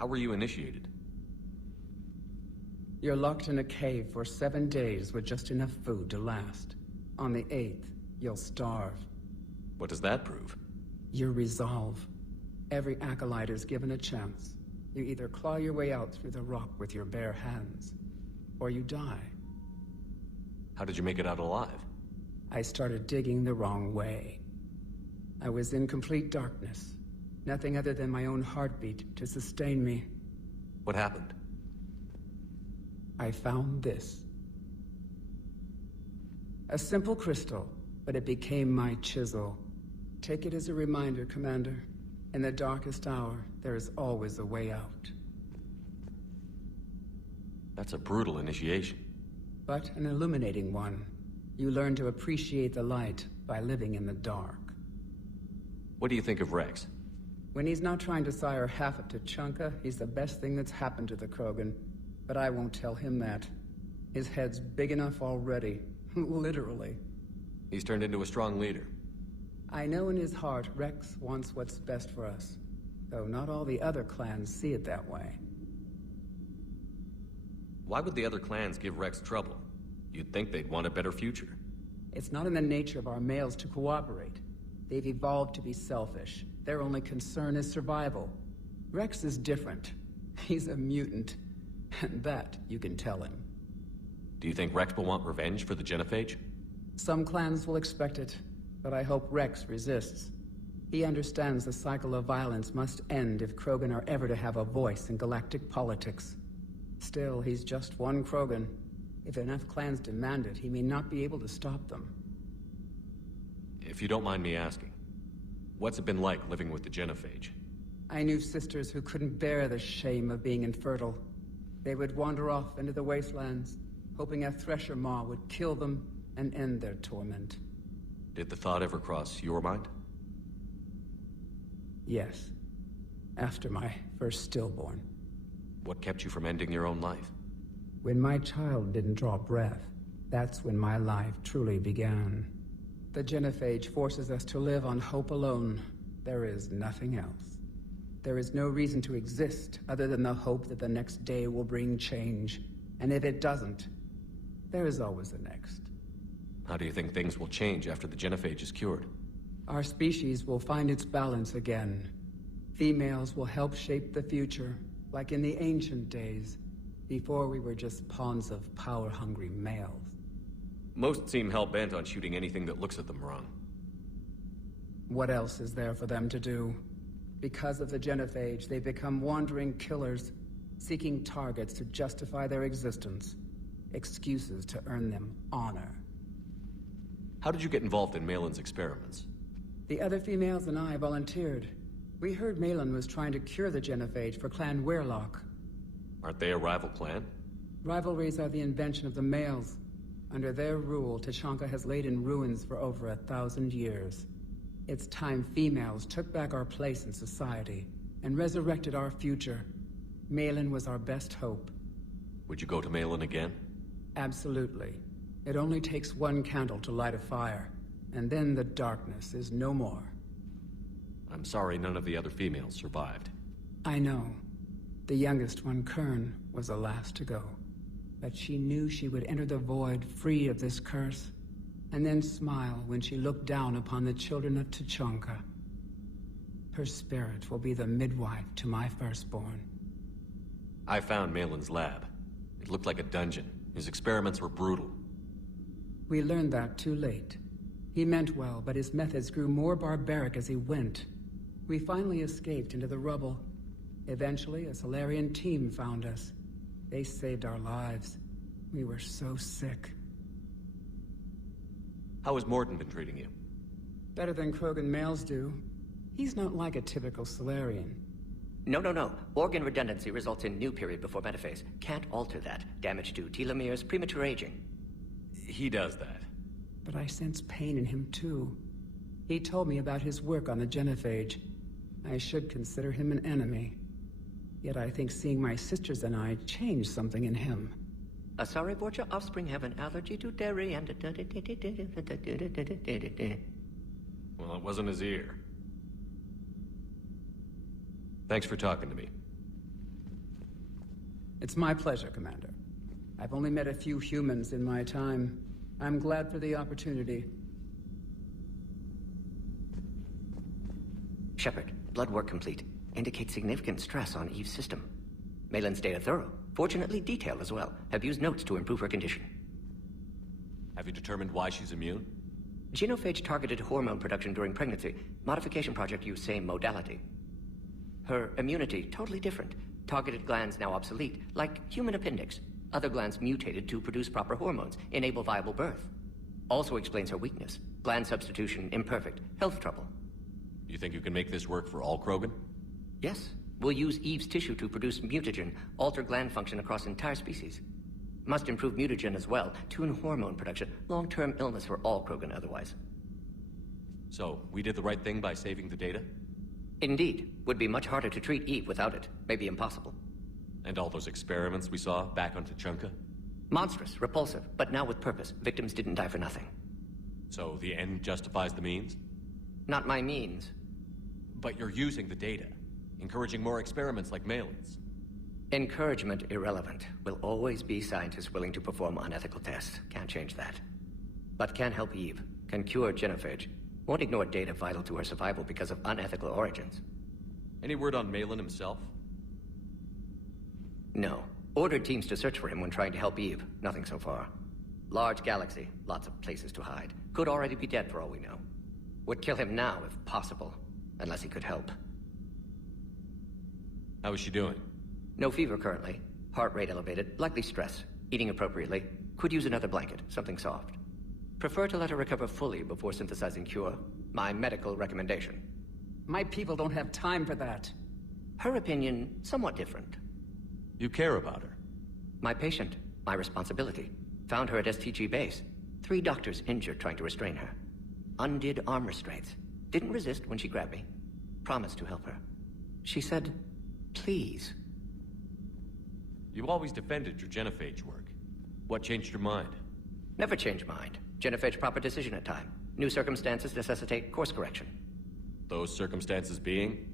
How were you initiated? You're locked in a cave for 7 days with just enough food to last. On the 8th, you'll starve. What does that prove? Your resolve. Every acolyte is given a chance. You either claw your way out through the rock with your bare hands, or you die. How did you make it out alive? I started digging the wrong way. I was in complete darkness. Nothing other than my own heartbeat to sustain me. What happened? I found this. A simple crystal, but it became my chisel. Take it as a reminder, Commander. In the darkest hour, there is always a way out. That's a brutal initiation. But an illuminating one. You learn to appreciate the light by living in the dark. What do you think of Rex? When he's not trying to sire half of Tuchanka, he's the best thing that's happened to the Krogan. But I won't tell him that. His head's big enough already. Literally. He's turned into a strong leader. I know in his heart Rex wants what's best for us. Though not all the other clans see it that way. Why would the other clans give Rex trouble? You'd think they'd want a better future. It's not in the nature of our males to cooperate. They've evolved to be selfish. Their only concern is survival. Rex is different. He's a mutant. And that you can tell him. Do you think Rex will want revenge for the Genophage? Some clans will expect it, but I hope Rex resists. He understands the cycle of violence must end if Krogan are ever to have a voice in galactic politics. Still, he's just one Krogan. If enough clans demand it, he may not be able to stop them. If you don't mind me asking, what's it been like living with the Genophage? I knew sisters who couldn't bear the shame of being infertile. They would wander off into the wastelands, hoping a thresher maw would kill them and end their torment. Did the thought ever cross your mind? Yes. After my first stillborn. What kept you from ending your own life? When my child didn't draw breath, that's when my life truly began. The Genophage forces us to live on hope alone. There is nothing else. There is no reason to exist other than the hope that the next day will bring change. And if it doesn't, there is always the next. How do you think things will change after the Genophage is cured? Our species will find its balance again. Females will help shape the future, like in the ancient days, before we were just pawns of power-hungry males. Most seem hell-bent on shooting anything that looks at them wrong. What else is there for them to do? Because of the Genophage, they become wandering killers, seeking targets to justify their existence. Excuses to earn them honor. How did you get involved in Malin's experiments? The other females and I volunteered. We heard Malin was trying to cure the Genophage for Clan Weirlock. Aren't they a rival clan? Rivalries are the invention of the males. Under their rule, Tuchanka has laid in ruins for over 1,000 years. It's time females took back our place in society and resurrected our future. Malin was our best hope. Would you go to Malin again? Absolutely. It only takes one candle to light a fire, and then the darkness is no more. I'm sorry none of the other females survived. I know. The youngest one, Kern, was the last to go. But she knew she would enter the void free of this curse, and then smile when she looked down upon the children of Tuchanka. Her spirit will be the midwife to my firstborn. I found Malin's lab. It looked like a dungeon. His experiments were brutal. We learned that too late. He meant well, but his methods grew more barbaric as he went. We finally escaped into the rubble. Eventually, a Solarian team found us. They saved our lives. We were so sick. How has Morden been treating you? Better than Krogan males do. He's not like a typical Solarian. No. Organ redundancy results in new period before metaphase. Can't alter that. Damage to telomeres, premature aging. He does that. But I sense pain in him too. He told me about his work on the Genophage. I should consider him an enemy. Yet I think seeing my sisters and I changed something in him. Sorry, both your offspring have an allergy to dairy and... Well, it wasn't his ear. Thanks for talking to me. It's my pleasure, Commander. I've only met a few humans in my time. I'm glad for the opportunity. Shepard, blood work complete. Indicates significant stress on Eve's system. Malin's data thorough. Fortunately detailed as well. Have used notes to improve her condition. Have you determined why she's immune? Genophage targeted hormone production during pregnancy. Modification project used same modality. Her immunity, totally different. Targeted glands now obsolete, like human appendix. Other glands mutated to produce proper hormones, enable viable birth. Also explains her weakness. Gland substitution imperfect. Health trouble. You think you can make this work for all Krogan? Yes. We'll use Eve's tissue to produce mutagen, alter gland function across entire species. Must improve mutagen as well, tune hormone production. Long-term illness for all Krogan otherwise. So, we did the right thing by saving the data? Indeed. Would be much harder to treat Eve without it. Maybe impossible. And all those experiments we saw back on Tuchanka? Monstrous, repulsive, but now with purpose. Victims didn't die for nothing. So the end justifies the means? Not my means. But you're using the data, encouraging more experiments like Malin's. Encouragement irrelevant. Will always be scientists willing to perform unethical tests. Can't change that. But can help Eve. Can cure genophage. Won't ignore data vital to her survival because of unethical origins. Any word on Malin himself? No. Ordered teams to search for him when trying to help Eve. Nothing so far. Large galaxy. Lots of places to hide. Could already be dead for all we know. Would kill him now if possible. Unless he could help. How is she doing? No fever currently. Heart rate elevated. Likely stress. Eating appropriately. Could use another blanket. Something soft. Prefer to let her recover fully before synthesizing cure. My medical recommendation. My people don't have time for that. Her opinion, somewhat different. You care about her? My patient. My responsibility. Found her at STG base. 3 doctors injured trying to restrain her. Undid arm restraints. Didn't resist when she grabbed me. Promised to help her. She said, please. You always defended your genophage work. What changed your mind? Never change mind. Genophage proper decision at time. New circumstances necessitate course correction. Those circumstances being?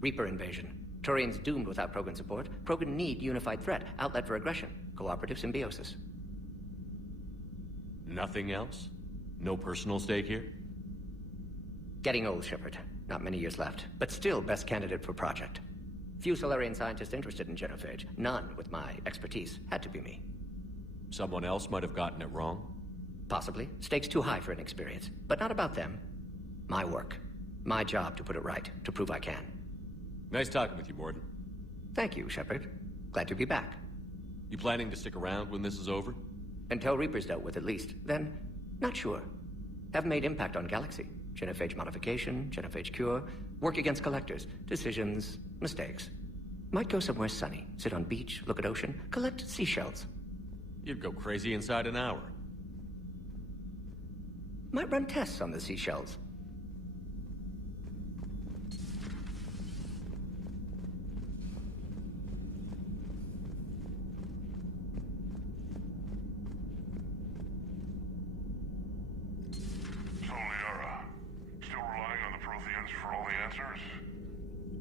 Reaper invasion. Turians doomed without Krogan support. Krogan need unified threat. Outlet for aggression. Cooperative symbiosis. Nothing else? No personal stake here? Getting old, Shepard. Not many years left. But still best candidate for project. Few Solarian scientists interested in genophage. None with my expertise. Had to be me. Someone else might have gotten it wrong? Possibly. Stakes too high for inexperience. But not about them. My work. My job to put it right. To prove I can. Nice talking with you, Morden. Thank you, Shepard. Glad to be back. You planning to stick around when this is over? Until Reaper's dealt with, at least. Then, not sure. Have made impact on Galaxy. Genophage modification, genophage cure, work against collectors, decisions, mistakes. Might go somewhere sunny, sit on beach, look at ocean, collect seashells. You'd go crazy inside an hour. Might run tests on the seashells.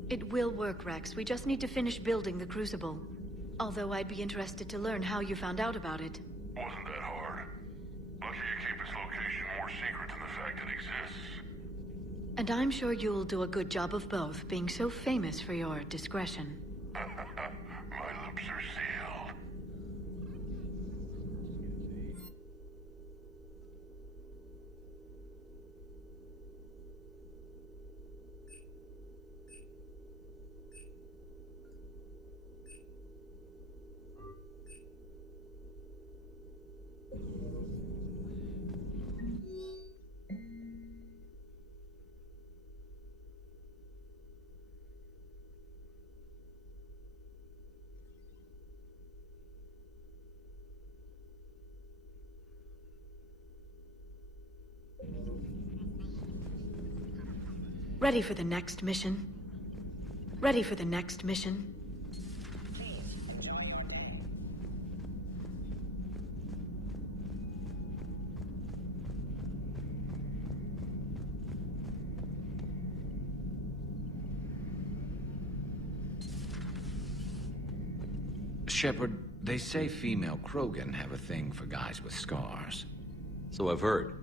It will work, Rex. We just need to finish building the Crucible. Although I'd be interested to learn how you found out about it. Wasn't that hard. Lucky you keep its location more secret than the fact it exists. And I'm sure you'll do a good job of both, being so famous for your discretion. My lips are sealed. Ready for the next mission? Ready for the next mission? Shepard, they say female Krogan have a thing for guys with scars. So I've heard.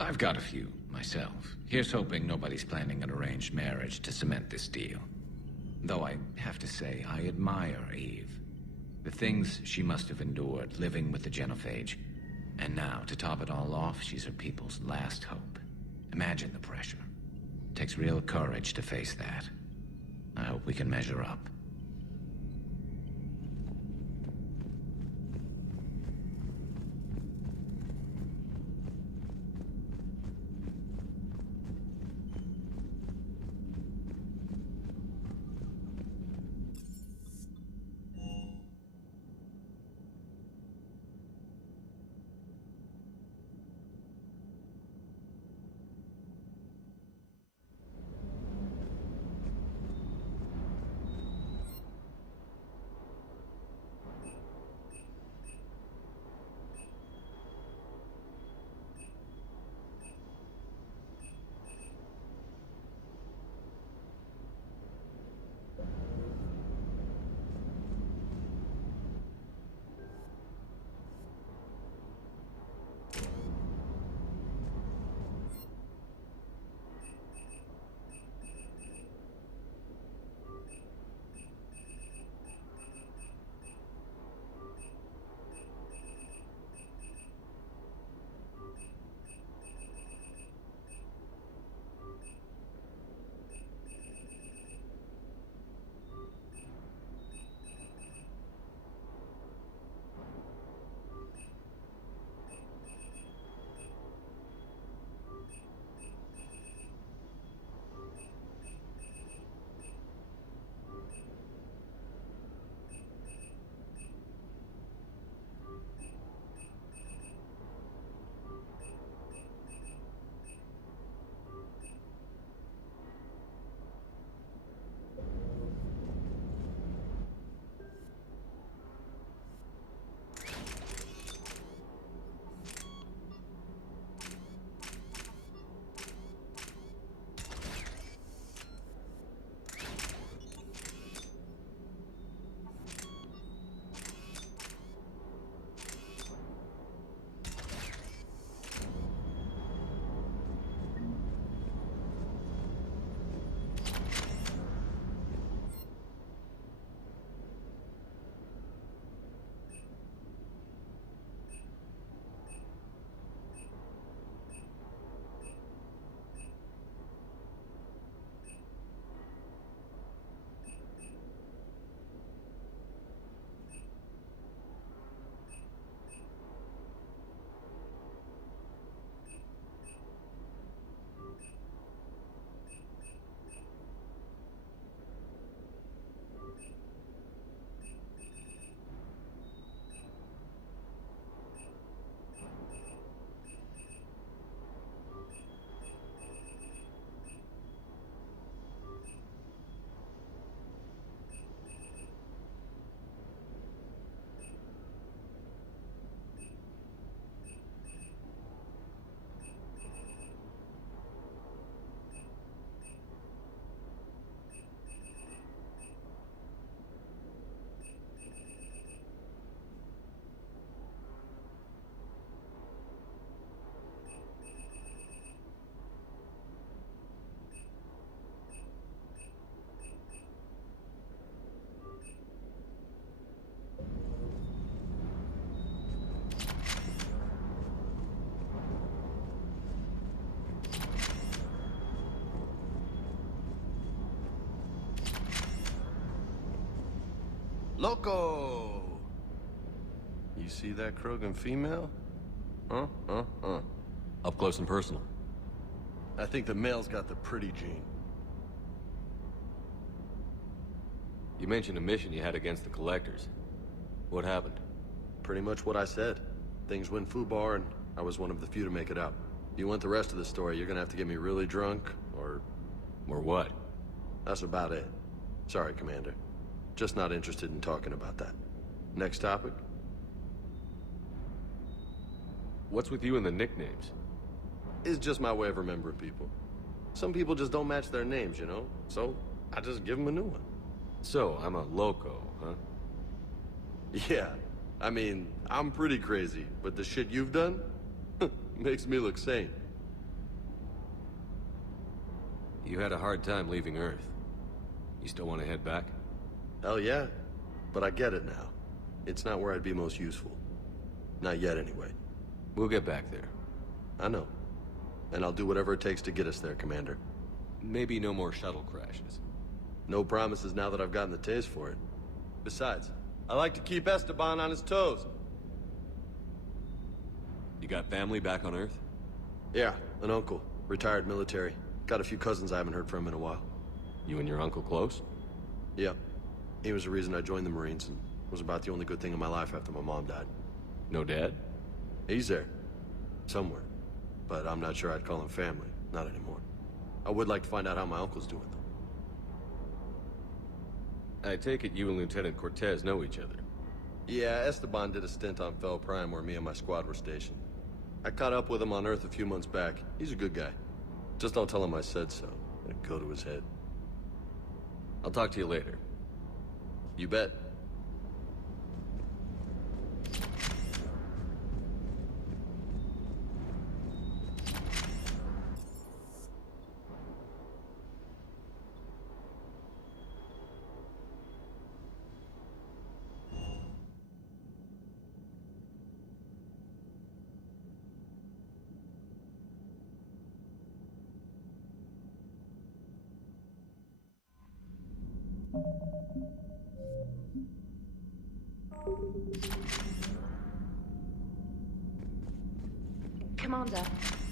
I've got a few, myself. Here's hoping nobody's planning an arranged marriage to cement this deal. Though I have to say, I admire Eve. The things she must have endured living with the genophage. And now, to top it all off, she's her people's last hope. Imagine the pressure. Takes real courage to face that. I hope we can measure up. Loco! You see that Krogan female? Up close and personal. I think the male's got the pretty gene. You mentioned a mission you had against the Collectors. What happened? Pretty much what I said. Things went foobar, and I was one of the few to make it out. If you want the rest of the story, you're gonna have to get me really drunk, or... Or what? That's about it. Sorry, Commander. Just not interested in talking about that. Next topic? What's with you and the nicknames? It's just my way of remembering people. Some people just don't match their names, you know? So, I just give them a new one. So, I'm a loco, huh? Yeah, I mean, I'm pretty crazy, but the shit you've done makes me look sane. You had a hard time leaving Earth. You still want to head back? Hell yeah, but I get it now. It's not where I'd be most useful. Not yet, anyway. We'll get back there. I know. And I'll do whatever it takes to get us there, Commander. Maybe no more shuttle crashes. No promises now that I've gotten the taste for it. Besides, I like to keep Esteban on his toes. You got family back on Earth? Yeah, an uncle. Retired military. Got a few cousins I haven't heard from in a while. You and your uncle close? Yeah. He was the reason I joined the Marines and was about the only good thing in my life after my mom died. No dad? He's there. Somewhere. But I'm not sure I'd call him family. Not anymore. I would like to find out how my uncle's doing, though. I take it you and Lieutenant Cortez know each other. Yeah, Esteban did a stint on Fel Prime where me and my squad were stationed. I caught up with him on Earth a few months back. He's a good guy. Just don't tell him I said so. It'd go to his head. I'll talk to you later. You bet. Commander,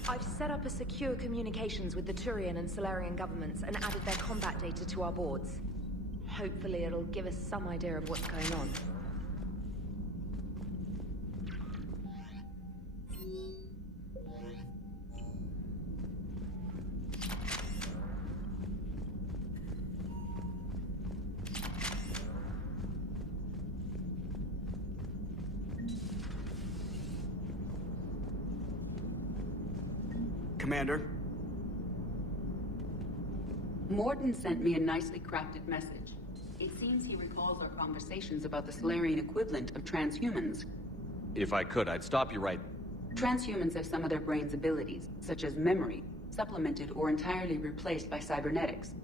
I've set up a secure communications with the Turian and Solarian governments and added their combat data to our boards. Hopefully it'll give us some idea of what's going on. Commander? Morden sent me a nicely crafted message. It seems he recalls our conversations about the Solarian equivalent of transhumans. If I could, I'd stop you right... Transhumans have some of their brain's abilities, such as memory, supplemented or entirely replaced by cybernetics.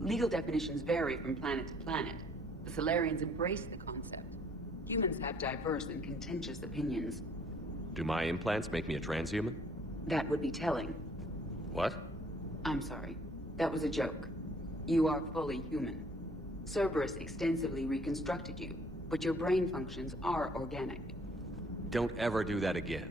Legal definitions vary from planet to planet. The Solarians embrace the concept. Humans have diverse and contentious opinions. Do my implants make me a transhuman? That would be telling. What? I'm sorry. That was a joke. You are fully human. Cerberus extensively reconstructed you, but your brain functions are organic. Don't ever do that again.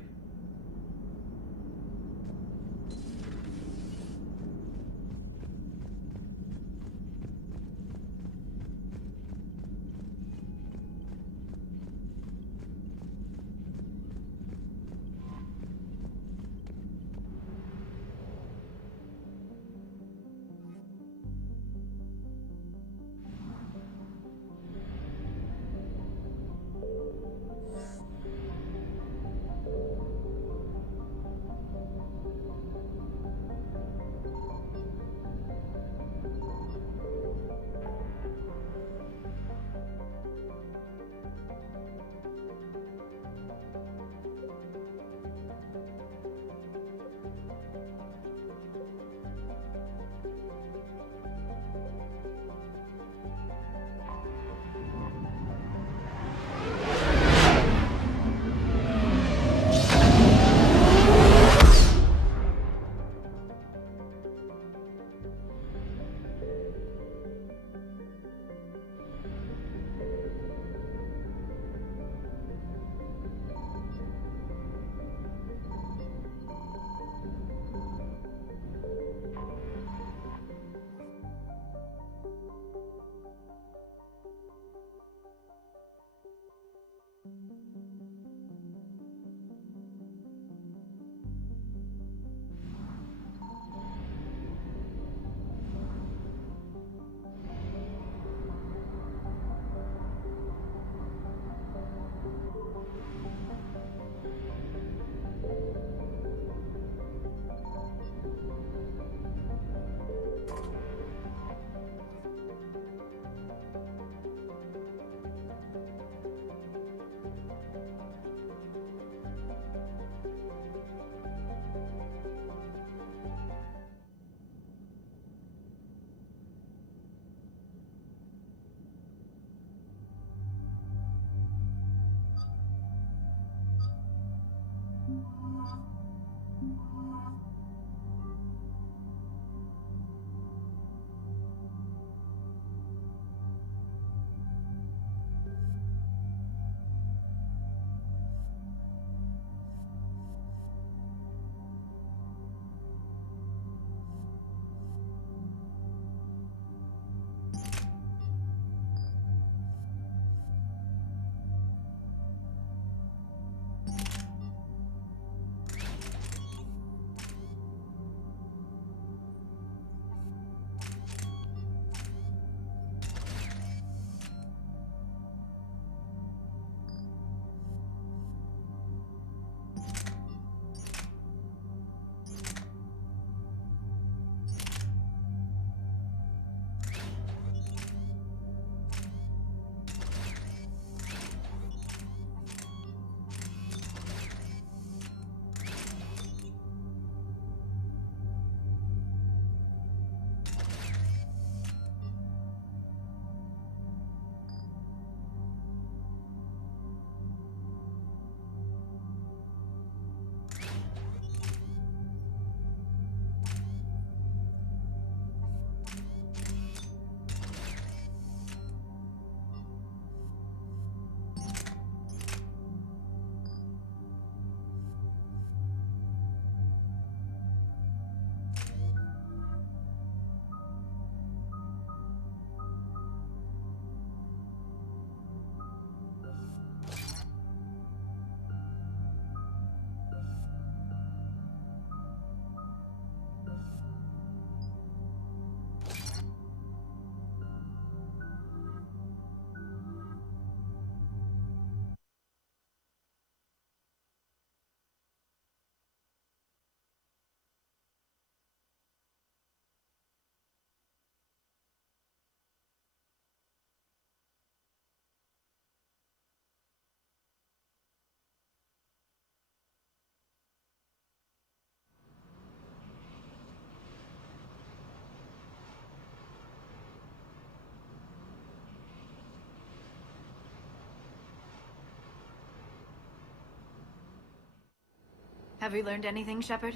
Have we learned anything, Shepard?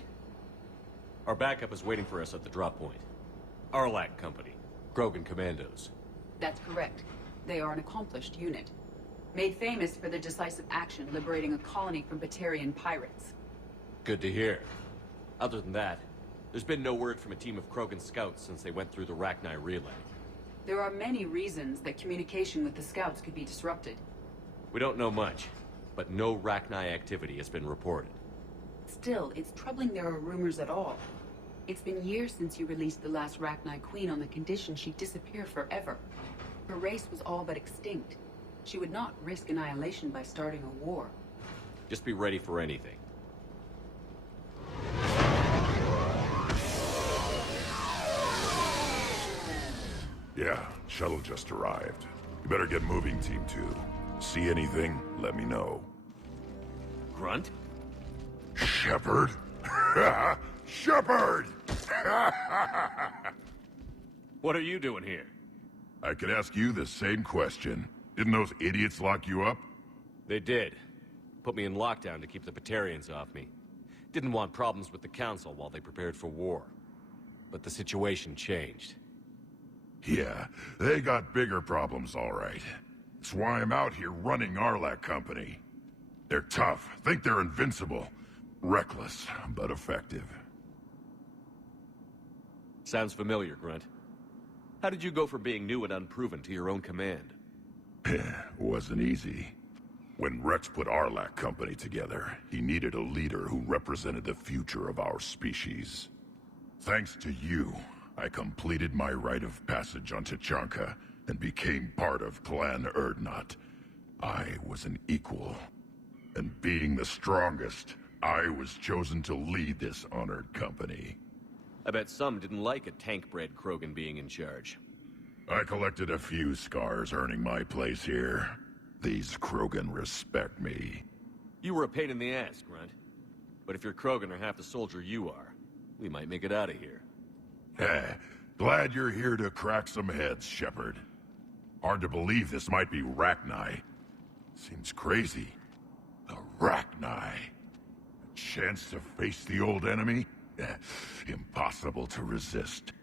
Our backup is waiting for us at the drop point. Arlac Company. Krogan Commandos. That's correct. They are an accomplished unit. Made famous for their decisive action liberating a colony from Batarian pirates. Good to hear. Other than that, there's been no word from a team of Krogan scouts since they went through the Rachni relay. There are many reasons that communication with the scouts could be disrupted. We don't know much, but no Rachni activity has been reported. Still, it's troubling there are rumors at all. It's been years since you released the last Rachni Queen on the condition she'd disappear forever. Her race was all but extinct. She would not risk annihilation by starting a war. Just be ready for anything. Yeah, shuttle just arrived. You better get moving, Team 2. See anything, let me know. Grunt? Shepard? Shepard! What are you doing here? I could ask you the same question. Didn't those idiots lock you up? They did. Put me in lockdown to keep the Batarians off me. Didn't want problems with the Council while they prepared for war. But the situation changed. Yeah, they got bigger problems, all right. That's why I'm out here running Arlac Company. They're tough, think they're invincible. Reckless, but effective. Sounds familiar, Grunt. How did you go from being new and unproven to your own command? Wasn't easy. When Rex put Arlac Company together, he needed a leader who represented the future of our species. Thanks to you, I completed my rite of passage on Tachanka and became part of Clan Urdnot. I was an equal. And being the strongest, I was chosen to lead this honored company. I bet some didn't like a tank-bred Krogan being in charge. I collected a few scars earning my place here. These Krogan respect me. You were a pain in the ass, Grunt. But if your Krogan are half the soldier you are, we might make it out of here. Glad you're here to crack some heads, Shepard. Hard to believe this might be Rachni. Seems crazy. The Rachni. chance to face the old enemy? Impossible to resist.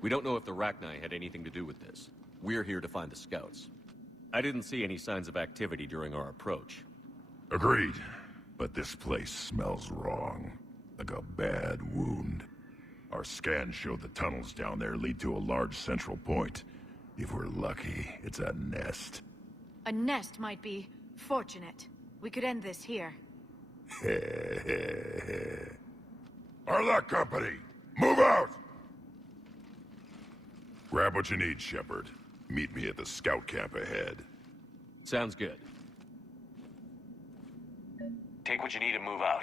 We don't know if the Rachni had anything to do with this. We're here to find the scouts. I didn't see any signs of activity during our approach. Agreed. But this place smells wrong. Like a bad wound. Our scans show the tunnels down there lead to a large central point. If we're lucky, it's a nest. A nest might be fortunate. We could end this here. Arlak Company, move out! Grab what you need, Shepard. Meet me at the scout camp ahead. Sounds good. Take what you need and move out.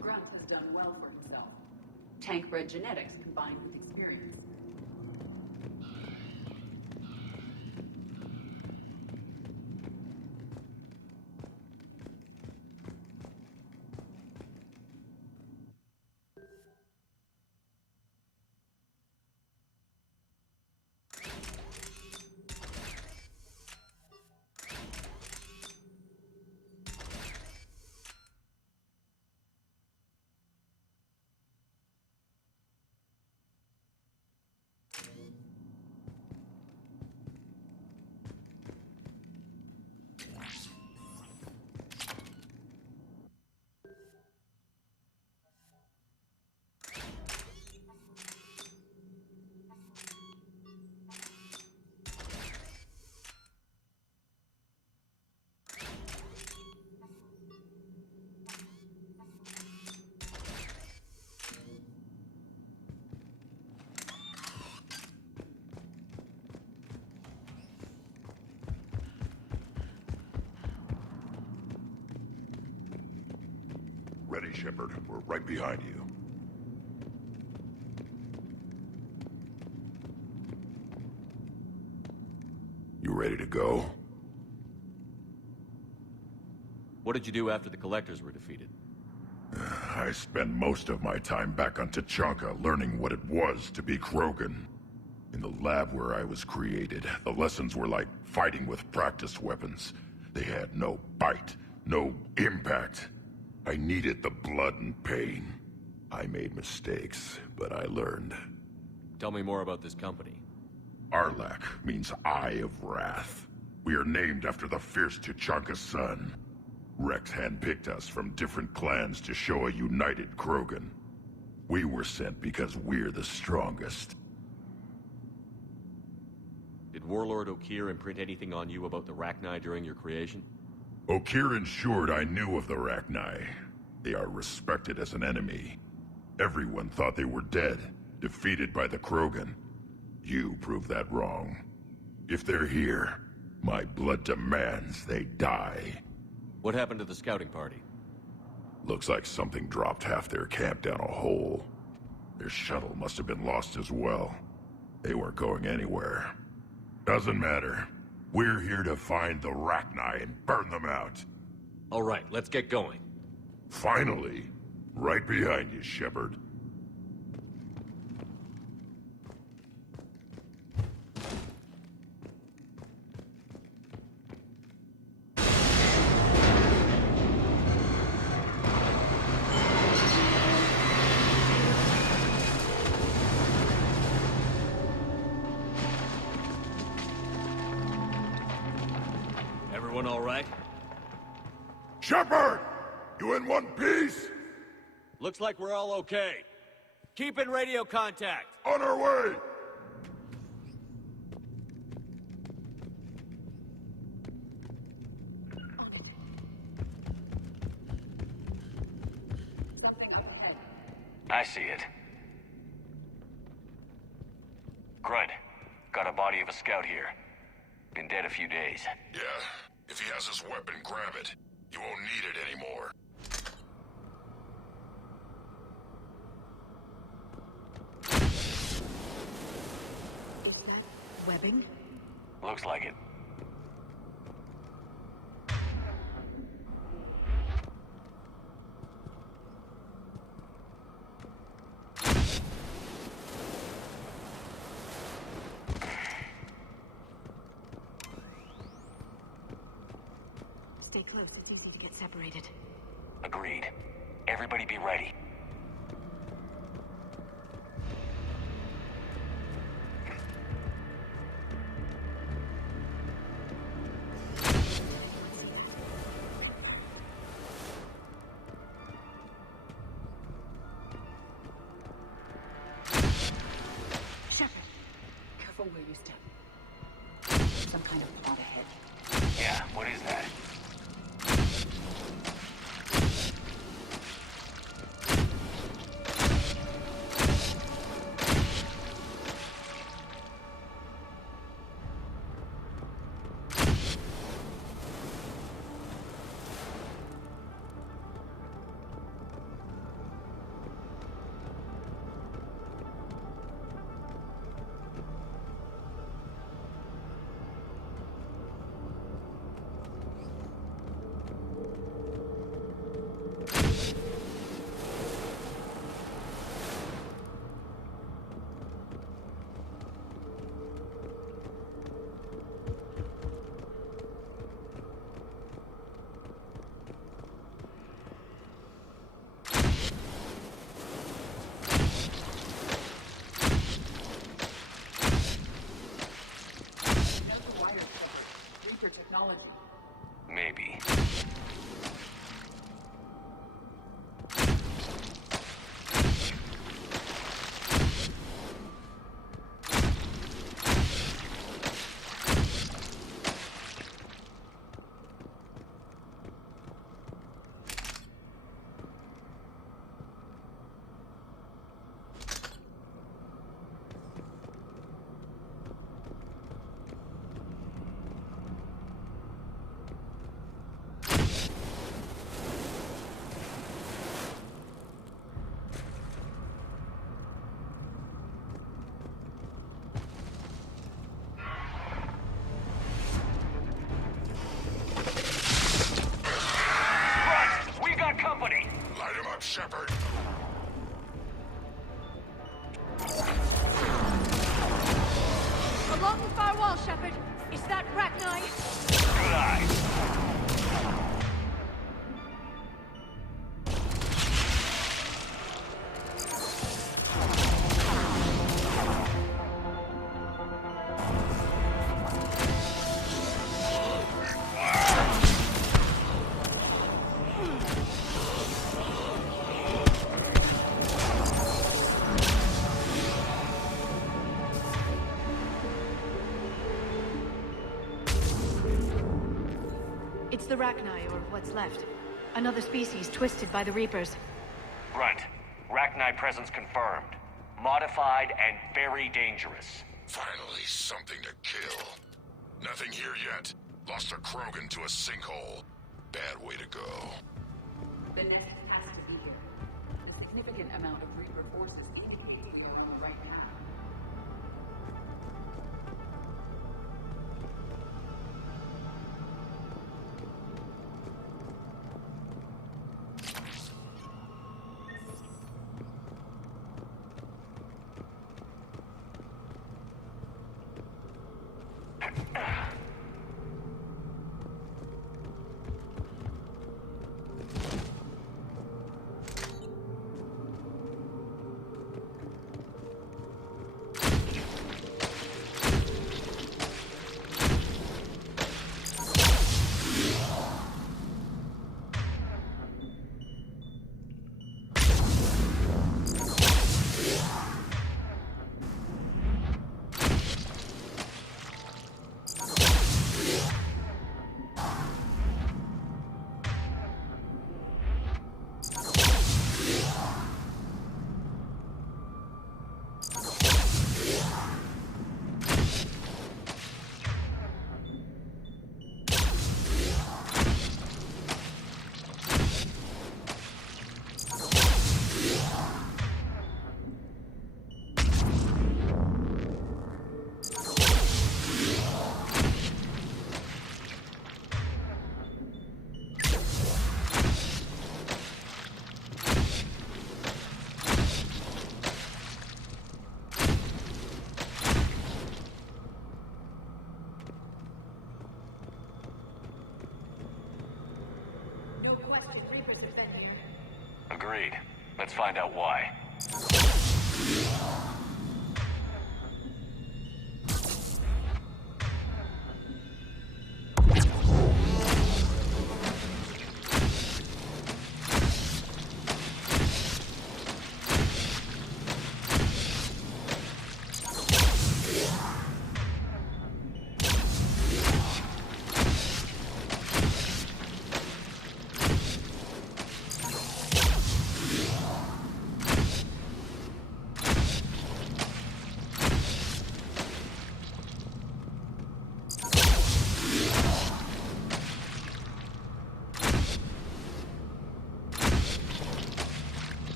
Grunt has done well for himself. Tank-bred genetics combined with experience. Ready, Shepard. We're right behind you. You ready to go? What did you do after the Collectors were defeated? I spent most of my time back on Tachanka learning what it was to be Krogan. In the lab where I was created, the lessons were like fighting with practiced weapons. They had no bite, no impact. I needed the blood and pain. I made mistakes, but I learned. Tell me more about this company. Arlak means Eye of Wrath. We are named after the fierce Tachanka sun. Rex handpicked us from different clans to show a united Krogan. We were sent because we're the strongest. Did Warlord Okeer imprint anything on you about the Rachni during your creation? Okeer ensured I knew of the Rachni. They are respected as an enemy. Everyone thought they were dead, defeated by the Krogan. You proved that wrong. If they're here, my blood demands they die. What happened to the scouting party? Looks like something dropped half their camp down a hole. Their shuttle must have been lost as well. They weren't going anywhere. Doesn't matter. We're here to find the Rachni and burn them out. All right, let's get going. Finally. Right behind you, Shepard. Everyone all right? Shepard! You in one piece? Looks like we're all okay. Keep in radio contact. On our way! Something up ahead. I see it. Grunt, got a body of a scout here. Been dead a few days. Yeah. If he has his weapon, grab it. You won't need it anymore. Is that webbing? Looks like it. Stay close, it's easy to get separated. Agreed. Everybody be ready. Shepard! Careful where you step. Some kind of plot ahead. Yeah, what is that? Technology. Maybe. Shepard. Along the far wall, Shepard. Is that Rachni? Good eye. It's the Rachni, or what's left. Another species twisted by the Reapers. Grunt, Rachni presence confirmed. Modified and very dangerous. Finally, something to kill. Nothing here yet. Lost a Krogan to a sinkhole. Bad way to go. The nest has to be here. A significant amount of Reaper forces indicate we are on the right path. find out why.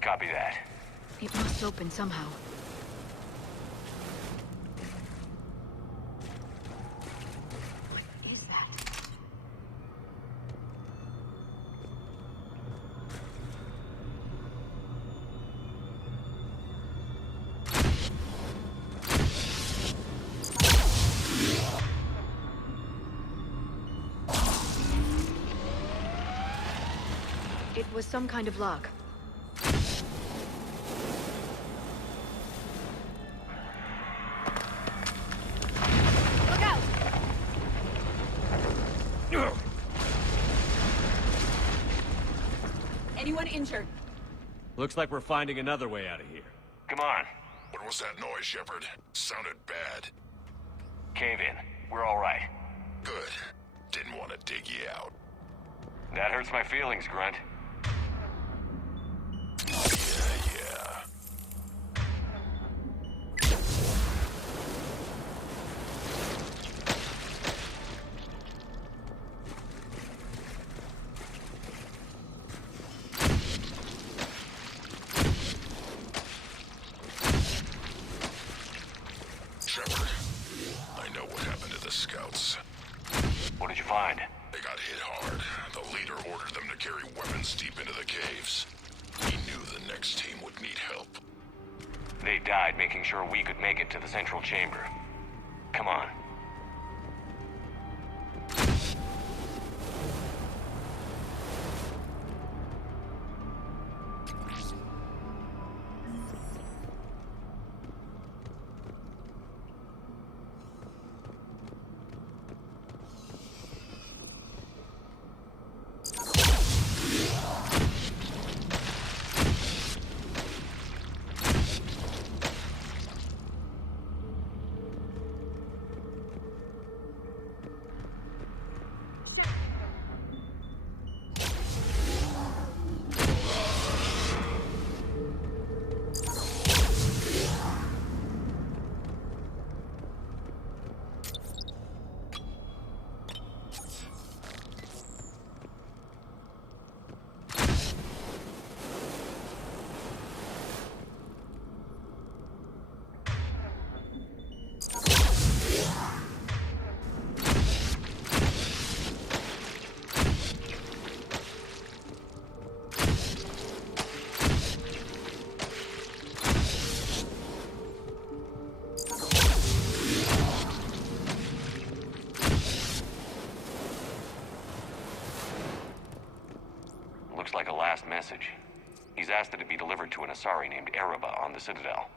Copy that. It must open somehow. What is that? It was some kind of lock. Anyone injured? Looks like we're finding another way out of here. Come on. What was that noise, Shepard? Sounded bad. Cave in. We're all right. Good. Didn't want to dig you out. That hurts my feelings, Grunt. Yeah. Shepard, I know what happened to the scouts. What did you find? They got hit hard. The leader ordered them to carry weapons deep into the caves. He knew the next team would need help. They died making sure we could make it to the central chamber. Come on. Looks like a last message. He's asked that it be delivered to an Asari named Ereba on the Citadel.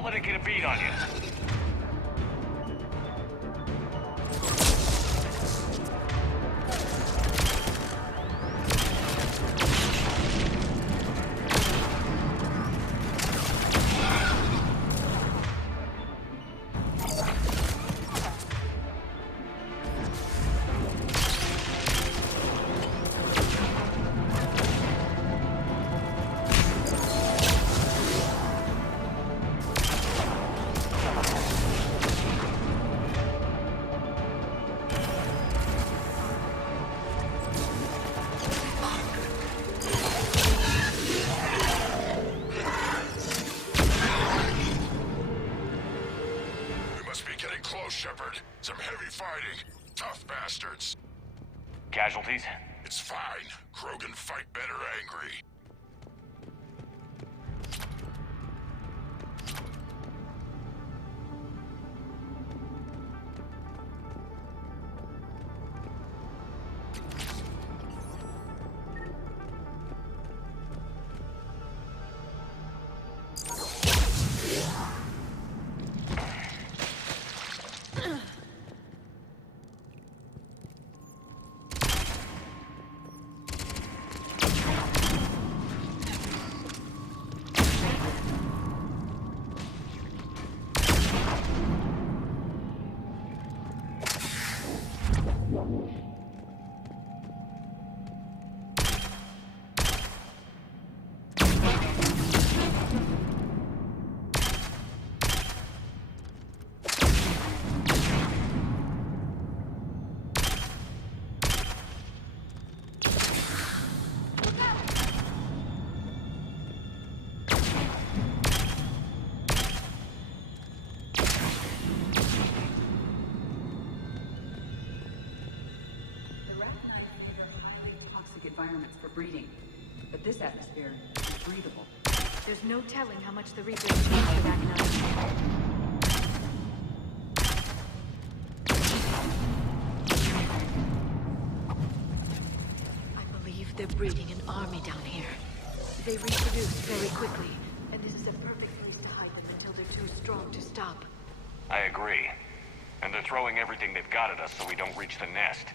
Don't let it get a beat on you. Shepard. Some heavy fighting. Tough bastards. Casualties? It's fine. Krogan fight better angry. Environments for breeding, but this atmosphere is breathable. There's no telling how much the Reapers changed with Rachni. I believe they're breeding an army down here. They reproduce very quickly, and this is a perfect place to hide them until they're too strong to stop. I agree. And they're throwing everything they've got at us so we don't reach the nest.